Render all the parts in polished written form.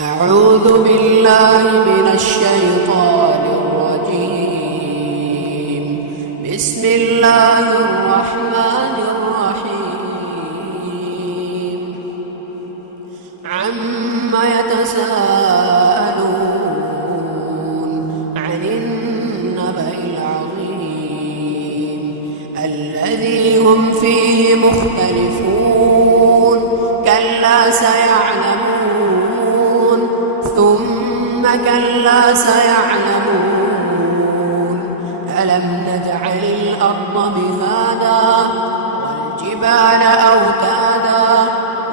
أعوذ بالله من الشيطان الرجيم. بسم الله الرحمن الرحيم. عما يتساءلون عن النبأ العظيم الذي هم فيه مختلفون. كلا سيعلمون ثم كلا سيعلمون. ألم نجعل الأرض مهادا والجبال أوتادا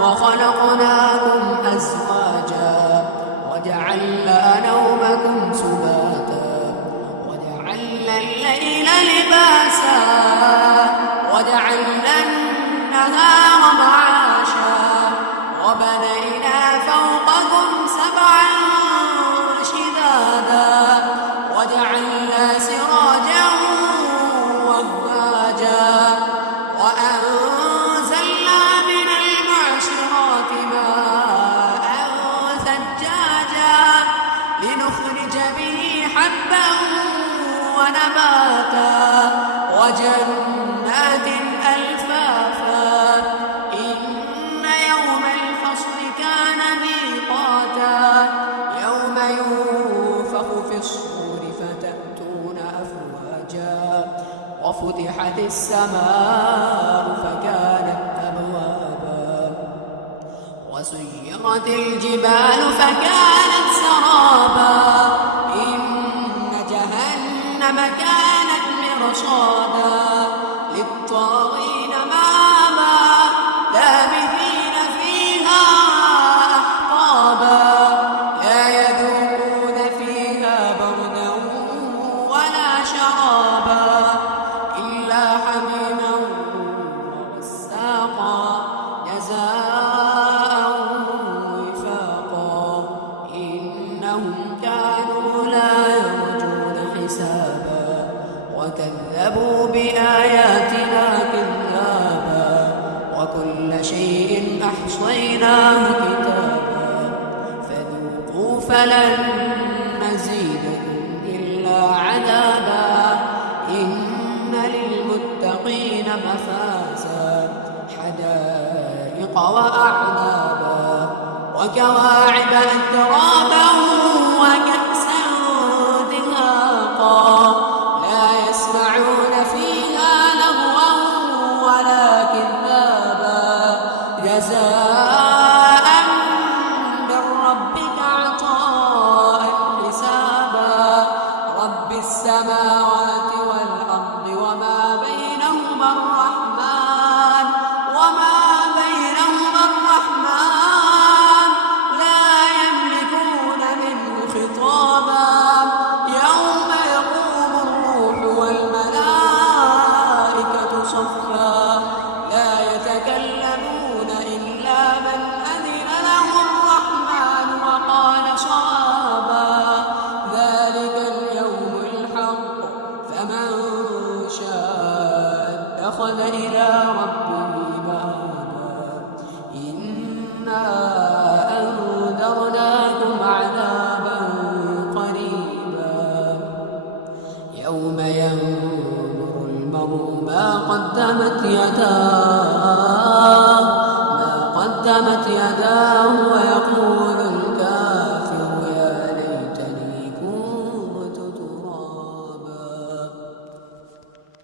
وخلقناكم أزواجا وجعلنا نومكم سباتا وجعلنا الليل لباسا وجعلنا النهار معاشا وبنينا فوقكم سبعا شدادا وجعلنا سراجا وهاجا وأنزلنا من المعصرات ماء ثجاجا لنخرج به حبا ونباتا وجنات ألفافا. إن يوم الفصل كان ميقاتا يوم ينفخ في الصور فتأتون أفواجا وفتحت السماء فكانت أبوابا وسيرت الجبال فكانت سرابا. إن جهنم كانت مرصادا للطاغين مآبا لابثين فيها أحقابا لا يذوقون فيها بردا ولا شرابا إلا حميما وغساقا جزاء وفاقا. إنهم كانوا لا يرجون حسابا وكذبوا بآياتنا كذابا وكل شيء أحصيناه كتابا فذوقوا فلن نزيدكم إلا عذابا. إن للمتقين مفازا حدائق وأعنابا وكواعب أترابا وكأسا دهاقا لا يسمعون فيها لغوا ولا كذابا جزاء من ربك عطاء حسابا. رب السماوات والأرض وما بينهما الرحمن لا يملكون منه خطابا. يوم يقوم الروح والملائكة صفا لا يتكلمون إلا من أذن له الرحمن وقال صوابا. ذلك اليوم الحق فمن شاء اتخذ إلى ربه مآبا. إنا أنذرناكم عذابا قريبا يوم ينظر المرء ما قدمت يداه